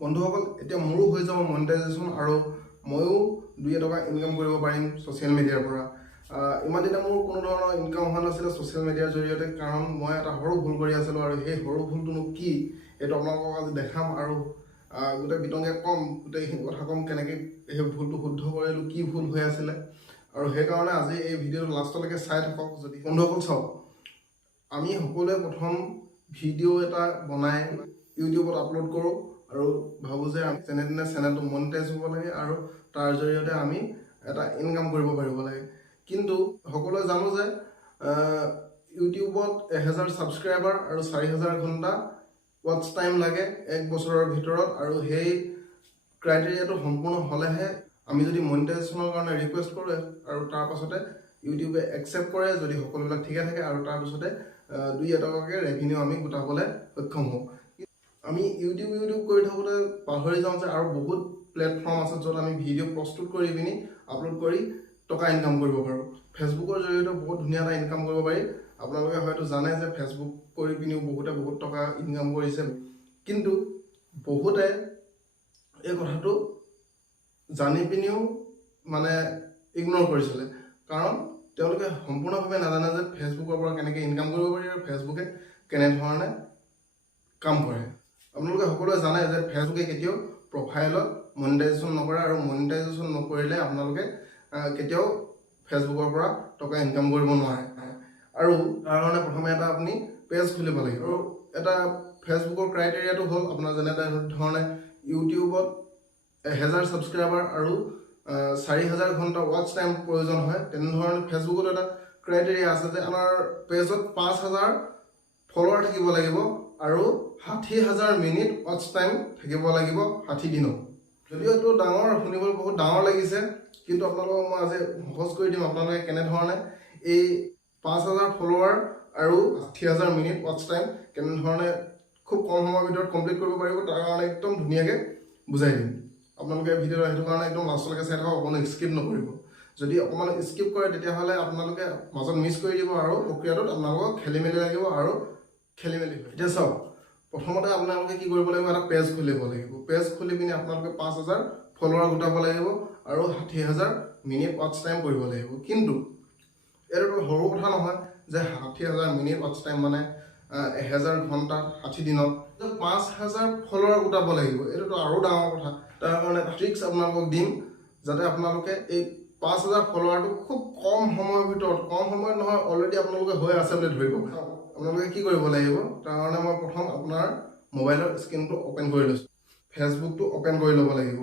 বন্ধুসকল এতিয়া মোৰো হৈ যাব মনিটাইজেশ্যন আৰু ময়ো 2 টকা ইনকাম কৰিব পাৰিম ছ'চিয়েল মিডিয়াৰ পৰা। ইমান দিনে মোৰ কোনো ধৰণৰ ইনকাম হোৱা নাছিলে ছ'চিয়েল মিডিয়াৰ জৰিয়তে, কাৰণ মই এটা সৰু ভুল কৰি আছিলোঁ আৰু সেই সৰু ভুলটোনো কি এইটো আপোনালোকক আজি দেখাম আৰু গোটেই বিতংকে ক'ম, গোটেইখিনি কথা ক'ম কেনেকৈ সেই ভুলটো শুদ্ধ কৰিলোঁ, কি ভুল হৈ আছিলে। আৰু সেইকাৰণে আজি এই ভিডিঅ'টো লাষ্টলৈকে চাই থাকক। যদি বন্ধুসকল চাওক, আমি সকলোৱে প্ৰথম ভিডিঅ' এটা বনাই ইউটিউবত আপলোড কৰোঁ আৰু ভাবোঁ যে আমি যেনে তেনে চেনেলটো মনিটাইজ হ'ব লাগে আৰু তাৰ জৰিয়তে আমি এটা ইনকাম কৰিব পাৰিব লাগে। কিন্তু সকলোৱে জানো যে ইউটিউবত 1000 ছাবস্ক্ৰাইবাৰ আৰু 4000 ঘণ্টা ৱাটচ টাইম লাগে 1 বছৰৰ ভিতৰত, আৰু সেই ক্ৰাইটেৰিয়াটো সম্পূৰ্ণ হ'লেহে আমি যদি মনিটাইজেশ্যনৰ কাৰণে ৰিকুৱেষ্ট কৰোঁ আৰু তাৰ পাছতে ইউটিউবে একচেপ্ট কৰে যদি সকলোবিলাক ঠিকে থাকে, আৰু তাৰপিছতে 2 টকাকৈ ৰেভিনিউ আমি গোটাবলৈ সক্ষম হওঁ। আমি ইউটিউব কৰি থাকোঁতে পাহৰি যাওঁ যে আৰু বহুত প্লেটফৰ্ম আছে য'ত আমি ভিডিঅ' প্ৰস্তুত কৰি পিনি আপলোড কৰি টকা ইনকাম কৰিব পাৰোঁ। ফেচবুকৰ জৰিয়তে বহুত ধুনীয়া এটা ইনকাম কৰিব পাৰি। আপোনালোকে হয়তো জানে যে ফেচবুক কৰি পিনিও বহুতে বহুত টকা ইনকাম কৰিছে, কিন্তু বহুতে এই কথাটো জানি পিনিও মানে ইগন'ৰ কৰিছিলে, কাৰণ তেওঁলোকে সম্পূৰ্ণভাৱে নাজানে যে ফেচবুকৰ পৰা কেনেকৈ ইনকাম কৰিব পাৰি আৰু ফেচবুকে কেনেধৰণে কাম কৰে। আপোনালোকে সকলোৱে জানে যে ফেচবুকে কেতিয়াও প্ৰফাইলত মনিটাইজেশ্যন নকৰে, আৰু মনিটাইজেশ্যন নকৰিলে আপোনালোকে কেতিয়াও ফেচবুকৰ পৰা টকা ইনকাম কৰিব নোৱাৰে। আৰু তাৰ কাৰণে প্ৰথমে এটা আপুনি পেজ খুলিব লাগিব, আৰু এটা ফেচবুকৰ ক্ৰাইটেৰিয়াটো হ'ল আপোনাৰ যেনে ধৰণে ইউটিউবত 1000 ছাবস্ক্ৰাইবাৰ আৰু 4000 ঘণ্টা ৱাটচ টাইম প্ৰয়োজন হয়, তেনেধৰণে ফেচবুকত এটা ক্ৰাইটেৰিয়া আছে যে আমাৰ পেজত 5000 ফলোৱাৰ থাকিব লাগিব আৰু 60000 মিনিট ৱাটচ টাইম থাকিব লাগিব 60 দিনত। যদিও এইটো ডাঙৰ, শুনিবলৈ বহুত ডাঙৰ লাগিছে, কিন্তু আপোনালোকক মই আজি সহজ কৰি দিম আপোনালোকে কেনেধৰণে এই 5000 ফলোৱাৰ আৰু 60000 মিনিট ৱাটচ টাইম কেনেধৰণে খুব কম সময়ৰ ভিতৰত কমপ্লিট কৰিব পাৰিব, তাৰ কাৰণে একদম ধুনীয়াকৈ বুজাই দিম। আপোনালোকে ভিডিঅ'টো সেইটো কাৰণে একদম লাষ্টলৈকে চাই থাকক, অকণো স্কিপ নকৰিব। যদি অকণমান স্কিপ কৰে তেতিয়াহ'লে আপোনালোকে মাজত মিছ কৰি দিব আৰু প্ৰক্ৰিয়াটোত আপোনালোকক খেলি মেলি লাগিব আৰু খেলি মেলি হয়। এতিয়া চাওক, প্ৰথমতে আপোনালোকে কি কৰিব লাগিব, এটা পেজ খুলিব লাগিব। পেজ খুলি পিনি আপোনালোকে 5000 ফলোৱাৰ গোটাব লাগিব আৰু 60000 মিনিট ৱাটচ টাইম কৰিব লাগিব। কিন্তু এইটোতো সৰু কথা নহয় যে 60000 মিনিট ৱাটচ টাইম মানে 1000 ঘণ্টাত 60 দিনত 5000 ফলোৱাৰ গোটাব লাগিব। এইটোতো আৰু ডাঙৰ কথা। তাৰ কাৰণে ট্ৰিক্স আপোনালোকক দিম, যাতে আপোনালোকে এই 5000 ফলোৱাৰটো খুব কম সময়ৰ ভিতৰত, কম সময়ত নহয়, অলৰেডি আপোনালোকে হৈ আছে বুলি ধৰিব। আপোনালোকে কি কৰিব লাগিব, তাৰ কাৰণে মই প্ৰথম আপোনাৰ মোবাইলৰ স্ক্ৰীনটো অ'পেন কৰি লৈছোঁ। ফেচবুকটো অ'পেন কৰি ল'ব লাগিব।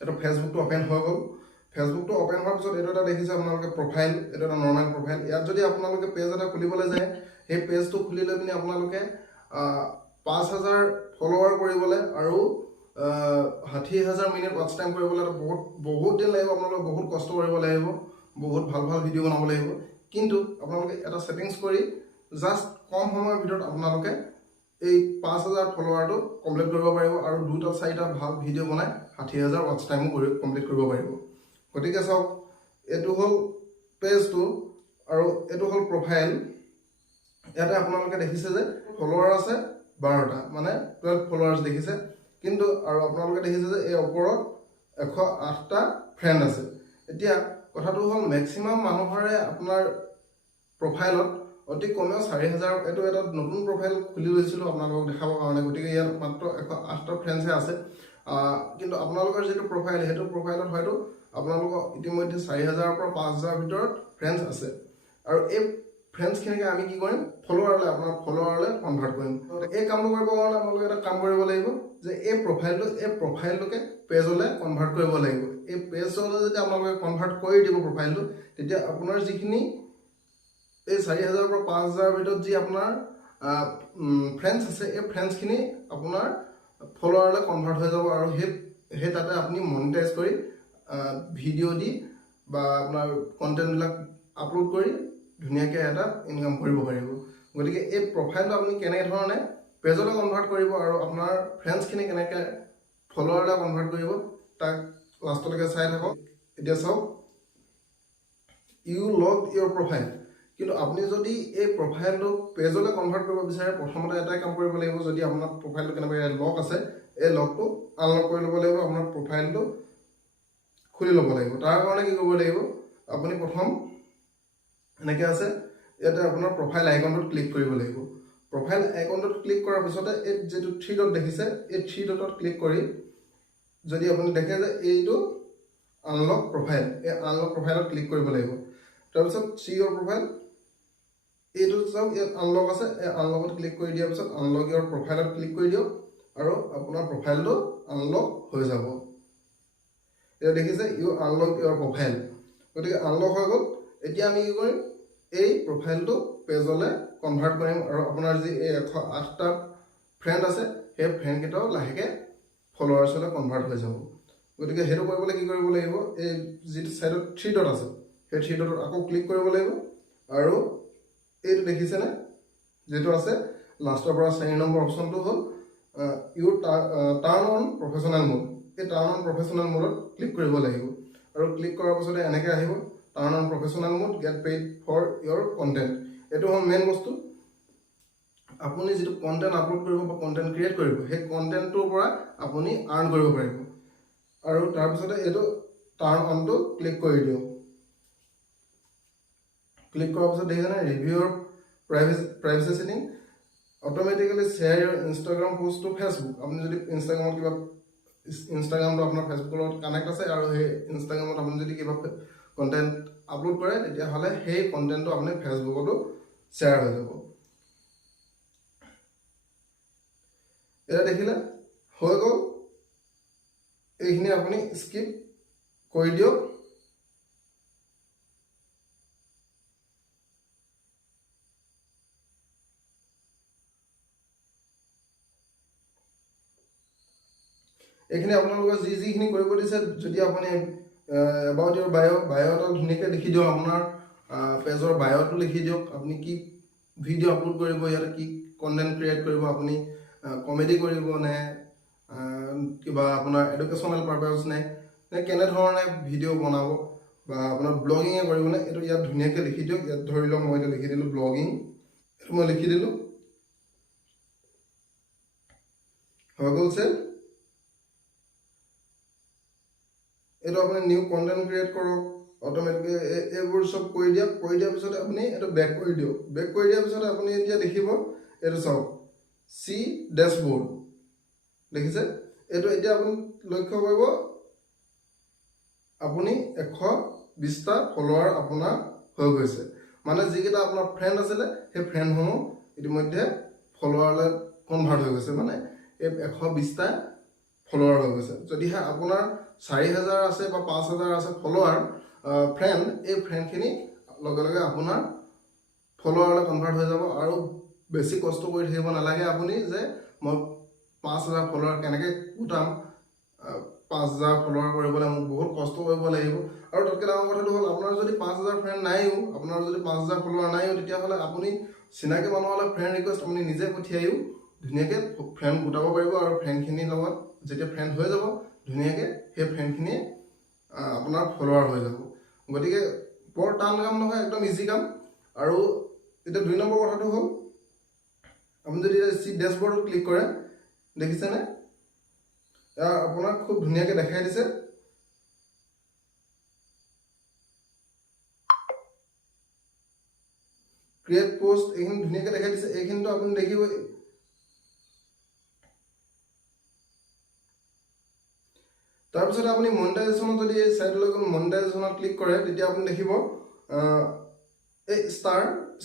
এইটো ফেচবুকটো অ'পেন হৈ গ'ল। ফেচবুকটো অ'পেন হোৱাৰ পিছত এইটো এটা দেখিছে আপোনালোকে প্ৰফাইল, এইটো এটা নৰ্মেল প্ৰফাইল। ইয়াত যদি আপোনালোকে পেজ এটা খুলিবলৈ যায়, সেই পেজটো খুলি লৈ পিনি আপোনালোকে 5000 ফলোৱাৰ কৰিবলৈ আৰু 60000 মিনিট ৱাটচ টাইম কৰিবলৈ বহুত দিন লাগিব, আপোনালোকে বহুত কষ্ট কৰিব লাগিব, বহুত ভাল ভিডিঅ' বনাব লাগিব। কিন্তু আপোনালোকে এটা ছেটিংছ কৰি জাষ্ট কম সময়ৰ ভিতৰত আপোনালোকে এই 5000 ফলোৱাৰটো কমপ্লিট কৰিব পাৰিব আৰু 2-4টা ভাল ভিডিঅ' বনাই 60000 ৱাটচ টাইমো কমপ্লিট কৰিব পাৰিব। গতিকে চাওক, এইটো হ'ল পেজটো আৰু এইটো হ'ল প্ৰফাইল। ইয়াতে আপোনালোকে দেখিছে যে ফলোৱাৰ আছে 12টা, মানে 12 ফলোৱাৰ্ছ দেখিছে। কিন্তু আৰু আপোনালোকে দেখিছে যে এই ওপৰত 108টা ফ্ৰেণ্ড আছে। এতিয়া কথাটো হ'ল, মেক্সিমাম মানুহৰে আপোনাৰ প্ৰফাইলত অতি কমেও 4000, এইটো এটা নতুন প্ৰফাইল খুলি লৈছিলোঁ আপোনালোকক দেখাবৰ কাৰণে, গতিকে ইয়াত মাত্ৰ 108টা ফ্ৰেণ্ডছহে আছে। কিন্তু আপোনালোকৰ যিটো প্ৰফাইল, সেইটো প্ৰফাইলত হয়তো আপোনালোকৰ ইতিমধ্যে 4000ৰ পৰা 5000 ভিতৰত ফ্ৰেণ্ডছ আছে। আৰু এই ফ্ৰেণ্ডছখিনিকে আমি কি কৰিম, আপোনাৰ ফলোৱাৰলৈ কনভাৰ্ট কৰিম। এই কামটো কৰিবৰ কাৰণে আপোনালোকে এটা কাম কৰিব লাগিব যে এই প্ৰফাইলটোকে পেজলৈ কনভাৰ্ট কৰিব লাগিব। এই পেজলৈ যদি আপোনালোকে কনভাৰ্ট কৰি দিব প্ৰফাইলটো, তেতিয়া আপোনাৰ যিখিনি এই 4000ৰ পৰা 5000ৰ ভিতৰত যি আপোনাৰ ফ্ৰেণ্ডছ আছে, এই ফ্ৰেণ্ডছখিনি আপোনাৰ ফলোৱাৰলৈ কনভাৰ্ট হৈ যাব, আৰু সেই তাতে আপুনি মনিটাইজ কৰি ভিডিঅ' দি বা আপোনাৰ কণ্টেণ্টবিলাক আপলোড কৰি ধুনীয়াকৈ এটা ইনকাম কৰিব পাৰিব। গতিকে এই প্ৰফাইলটো আপুনি কেনেধৰণে পেজলৈ কনভাৰ্ট কৰিব আৰু আপোনাৰ ফ্ৰেণ্ডছখিনি কেনেকৈ ফলোৱাৰলৈ কনভাৰ্ট কৰিব, তাক লাষ্টলৈকে চাই থাকক। এতিয়া চাওক, ইউ লগ ইয়ৰ প্ৰফাইল। কিন্তু আপুনি যদি এই প্ৰফাইলটো পেজলৈ কনভাৰ্ট কৰিব বিচাৰে প্ৰথমতে এটাই কাম কৰিব লাগিব যদি আপোনাৰ প্ৰফাইলটো কেনেবাকৈ লক আছে এই লকটো আনলক কৰি ল'ব লাগিব আপোনাৰ প্ৰফাইলটো খুলি ল'ব লাগিব তাৰ কাৰণে কি কৰিব লাগিব আপুনি প্ৰথম এনেকৈ আছে ইয়াতে আপোনাৰ প্ৰফাইল আইকনটোত ক্লিক কৰিব লাগিব প্ৰফাইল আইকনটোত ক্লিক কৰাৰ পিছতে এই যেটো 3 ডট দেখিছে এই 3 ডটত ক্লিক কৰি যদি আপুনি দেখে যে এইটো আনলক প্ৰফাইল এই আনলক প্ৰফাইলত ক্লিক কৰিব লাগিব তাৰপিছত সি ইউৰ প্ৰফাইল এইটো চাওক ইয়াত আনলক আছে এই আনলকত ক্লিক কৰি দিয়াৰ পিছত আনলক ইউৰ প্ৰফাইলত ক্লিক কৰি দিয়ক আৰু আপোনাৰ প্ৰফাইলটো আনলক হৈ যাব এটা দেখিছে ইউ আনলক ইউৰ প্ৰফাইল গতিকে আনলক হৈ গ'ল এতিয়া আমি কি কৰিম এই প্ৰফাইলটো পেজলৈ কনভাৰ্ট কৰিম আৰু আপোনাৰ যি এই 108টা ফ্ৰেণ্ড আছে সেই ফ্ৰেণ্ড কেইটাও লাহেকৈ ফলোৱাৰ্ছলৈ কনভাৰ্ট হৈ যাব গতিকে সেইটো কৰিবলৈ কি কৰিব লাগিব এই যিটো সাইডত 3 ডট আছে সেই 3 ডটত আকৌ ক্লিক কৰিব লাগিব আৰু এইটো দেখিছেনে যেটো আছে লাষ্টৰ পৰা 4 নম্বৰ অপচনটো হ'ল you turn on professional mode এই টাৰ্ণ অন প্ৰফেশনাল মোডত ক্লিক কৰিব লাগিব আৰু ক্লিক কৰাৰ পিছতে এনেকৈ আহিব turn on professional mode get paid for your content এটো হ'ল মেইন বস্তু আপুনি যেটো কন্টেন্ট আপলোড কৰিব বা কন্টেন্ট ক্ৰিয়েট কৰিব সেই কন্টেন্টটোৰ পৰা আপুনি আৰ্ন কৰিব পাৰিব আৰু তাৰ পিছতে এটো টাৰ্ণ অনটো ক্লিক কৰি দিও ক্লিক কৰাৰ পিছত দেখিছেনে ৰিভিউৰ প্ৰাইভেচি সেটিং অটোমেটিক্যালি শেয়াৰ ইউৰ ইনষ্টাগ্ৰাম পোষ্ট টু ফেসবুক আপুনি যদি ইনষ্টাগ্ৰামত কিবা ইনষ্টাগ্ৰামটো আপোনাৰ ফেসবুকৰ লগত কানেক্ট আছে আৰু সেই ইনষ্টাগ্ৰামত আপুনি যদি কিবা কন্টেন্ট আপলোড কৰে তেতিয়া হলে সেই কন্টেন্টটো আপুনি ফেসবুকতো শেয়াৰ হৈ যাব এটা দেখিলে হৈ গ'ল এইখিনি আপুনি স্কিপ কৰি দিয়ক এইখিনি আপোনালোকৰ যিখিনি কৰিব দিছে যদি আপুনি about your বায়োটো ধুনীয়াকৈ লিখি দিয়ক আপোনাৰ পেজৰ বায়োটো লিখি দিয়ক আপুনি কি ভিডিও আপলোড কৰিব ইয়াত কি কন্টেন্ট ক্ৰিয়েট কৰিব আপুনি কমেডি কৰিব নে কিবা আপোনাৰ এডুকেশ্যনেল পাৰপাস নে কেনে ধৰণে ভিডিও বনাব বা আপোনাৰ ব্লগিং কৰিব নে এটো ইয়াত ধুনীয়াকৈ লিখি দিয়ক ইয়াত ধৰি লওক মই এটা লিখি দিলো ব্লগিং এটো মই লিখি দিলো হৈ গ'ল সে এটো আপুনি নিউ কন্টেন্ট ক্ৰিয়েট কৰক অটোমেটিক এবোৰ সব কৰি দিয়া পিছত আপুনি এটো বেক কৰি দিও বেক কৰি দিয়া পিছত আপুনি এতিয়া দেখিব এটো চাওক সি ড্যাশবোৰ্ড দেখিছে এটো এতিয়া আপুনি লক্ষ্য কৰিব আপুনি 120টা ফলোৱাৰ আপোনাৰ হৈ গৈছে মানে যিকেইটা আপোনাৰ ফ্ৰেণ্ড আছিল সেই ফ্ৰেণ্ডসমূহ ইতিমধ্যে ফলোৱাৰলৈ কনভাৰ্ট হৈ গৈছে মানে এই 120টা ফলোৱাৰ হৈ গৈছে যদিহে আপোনাৰ 4000 আছে বা 5000 আছে ফলোৱাৰ ফ্ৰেণ্ড এই ফ্ৰেণ্ডখিনি লগে লগে আপোনাৰ ফলোৱাৰলৈ কনভাৰ্ট হৈ যাব আৰু বেছি কষ্ট কৰি থাকিব নালাগে আপুনি যে মই 5000 ফলোৱাৰ কেনেকৈ উঠাম 5000 ফলোৱাৰ কৰিবলৈ মোক বহুত কষ্ট কৰিব লাগিব আৰু ততকে ডাঙৰ কথাটো হ'ল আপোনাৰ যদি 5000 ফ্ৰেণ্ড নাইও আপোনাৰ যদি 5000 ফলোৱাৰ নাইও তেতিয়া হলে আপুনি চিনাকি মানুহলৈ ফ্ৰেণ্ড ৰিকুৱেষ্ট আপুনি নিজে পঠিয়াইও ধুনীয়াকৈ ফ্ৰেণ্ড গোটাব পাৰিব আৰু ফ্ৰেণ্ডখিনিৰ লগত যেতিয়া ফ্ৰেণ্ড হৈ যাব ধুনীয়াকৈ সেই ফ্ৰেণ্ডখিনি আপোনাৰ ফলোৱাৰ হৈ যাব গতিকে বৰ টান কাম নহয় একদম ইজি কাম আৰু এটা 2 নম্বৰ কথাটো হ'ল আপুনি যদি সি ড্যাশবোৰ্ডত ক্লিক কৰে দেখিছেনে আপোনাক খুব ধুনীয়াকৈ দেখাই দিছে ক্ৰিয়েট পোষ্ট এইখিনি ধুনীয়াকৈ দেখাই দিছে এইখিনিটো আপুনি দেখিব তাৰপিছত আপুনি মনিটাইজেশ্যনত যদি এই সাইডলৈ গৈ মনিটাইজেশ্যনত ক্লিক কৰে তেতিয়া আপুনি দেখিব এই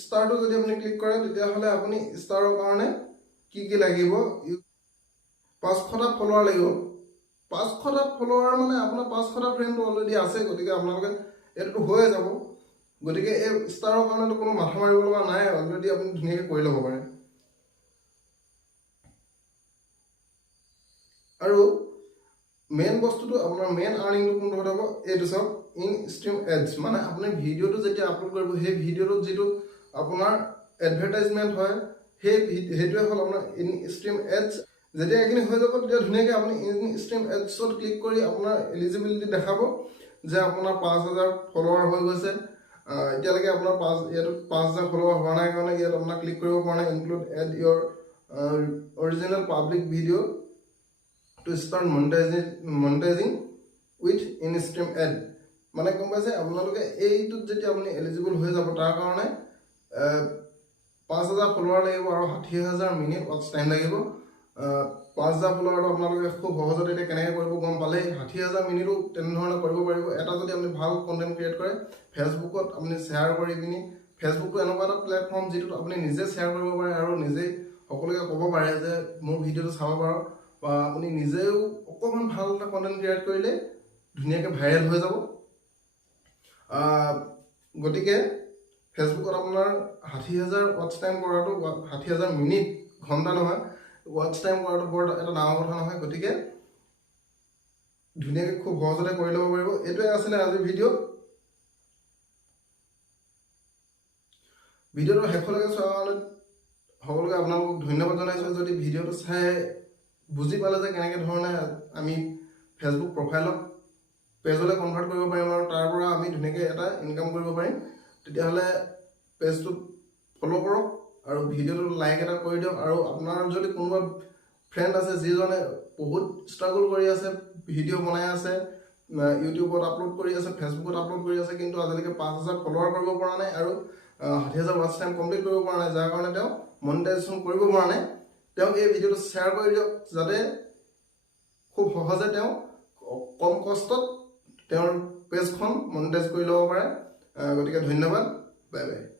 ষ্টাৰটো যদি আপুনি ক্লিক কৰে তেতিয়া হলে আপুনি ষ্টাৰৰ কাৰণে কি লাগিব 500টা ফলোৱাৰ লাগিব 500টা ফলোৱাৰ মানে আপোনাৰ 500টা ফ্ৰেণ্ড অলৰেডি আছে গতিকে আপোনালোকে এটো হৈয়ে যাব গতিকে এই ষ্টাৰৰ কাৰণে কোনো মাথা মাৰিব লগা নাই অলৰেডি আপুনি ধুনীয়াকৈ কৰি ল'ব পাৰে আৰু মেইন বস্তুটো আপোনাৰ মেইন আৰ্নিংটো কোনটো হ'ব এইটো চাওক ইন ষ্ট্ৰীম এডছ মানে আপুনি ভিডিওটো যেতিয়া আপলোড কৰিব সেই ভিডিওটো যেটো আপোনাৰ এডভাৰটাইজমেন্ট হয় সেইটোৱে হ'ল আপোনাৰ ইন ষ্ট্ৰীম এডছ যেতিয়া এখিনি হৈ যাব তেতিয়া ধুনীয়াকৈ আপুনি ইন ষ্ট্ৰীম এডছত ক্লিক কৰি আপোনাৰ এলিজিবিলিটি দেখাব যে আপোনাৰ 5000 ফলোৱাৰ হৈ গৈছে এতিয়ালৈকে আপোনাৰ 5,000 ফলোৱাৰ হোৱা নাই কাৰণে ইয়াত আপোনাক ক্লিক কৰিব পৰা নাই include ad your original public video' to start monetizing with in stream ad মানে গম পাইছে আপোনালোকে এইটোত যেতিয়া আপুনি এলিজিবল হৈ যাব তাৰ কাৰণে 5,000 ফলোৱাৰ লাগিব আৰু 60,000 মিনিট ৱাচ টাইম লাগিব 5,000 ফলোৱাৰটো আপোনালোকে খুব সহজতে এতিয়া কেনেকৈ কৰিব গম পালেই 60,000 মিনিটো তেনেধৰণে কৰিব পাৰিব এটা যদি আপুনি ভাল কণ্টেণ্ট ক্ৰিয়েট কৰে ফেচবুকত আপুনি শ্বেয়াৰ কৰি পিনি ফেচবুকটো এনেকুৱা এটা প্লেটফৰ্ম যিটোত আপুনি নিজে শ্বেয়াৰ কৰিব পাৰে আৰু নিজেই সকলোকে ক'ব পাৰে যে মোৰ ভিডিঅ'টো চাব পাৰ বা আপুনি নিজেও অকণমান ভাল এটা কণ্টেণ্ট ক্ৰিয়েট কৰিলে ধুনীয়াকৈ ভাইৰেল হৈ যাব গতিকে ফেচবুকত আপোনাৰ 60,000 ৱাচ টাইম কৰাটো 60,000 মিনিট ঘণ্টা নহয় ৱাচ টাইম কৰাটো বৰ এটা ডাঙৰ কথা নহয় গতিকে ধুনীয়াকৈ খুব সহজতে কৰি ল'ব পাৰিব এইটোৱে আছিলে আজিৰ ভিডিঅ'টো শেষলৈকে চোৱাৰ কাৰণে সকলোকে আপোনালোকক ধন্যবাদ জনাইছোঁ যদি ভিডিঅ'টো চাই বুজি পালে যে কেনেকৈ ধৰণে আমি ফেচবুক প্ৰফাইলক পেজলৈ কনভাৰ্ট কৰিব পাৰিম আৰু তাৰ পৰা আমি ধুনীয়াকৈ এটা ইনকাম কৰিব পাৰিম তেতিয়াহ'লে পেজটোত ফ'ল' কৰক আৰু ভিডিঅ'টো লাইক এটা কৰি দিয়ক আৰু আপোনাৰ যদি কোনোবা ফ্ৰেণ্ড আছে যিজনে বহুত ষ্ট্ৰাগল কৰি আছে ভিডিঅ' বনাই আছে ইউটিউবত আপলোড কৰি আছে ফেচবুকত আপলোড কৰি আছে কিন্তু আজিলৈকে 5,000 ফলোৱাৰ কৰিব পৰা নাই আৰু 60,000 ৱাচ টাইম কমপ্লিট কৰিব পৰা নাই যাৰ কাৰণে তেওঁ মনিটাইজেশ্যন কৰিব পৰা নাই তেওঁক এই ভিডিঅ'টো শ্বেয়াৰ কৰি দিয়ক যাতে খুব সহজে তেওঁ কম কষ্টত তেওঁৰ পেজখন মনিটাইজ কৰি ল'ব পাৰে গতিকে ধন্যবাদ বাই বাই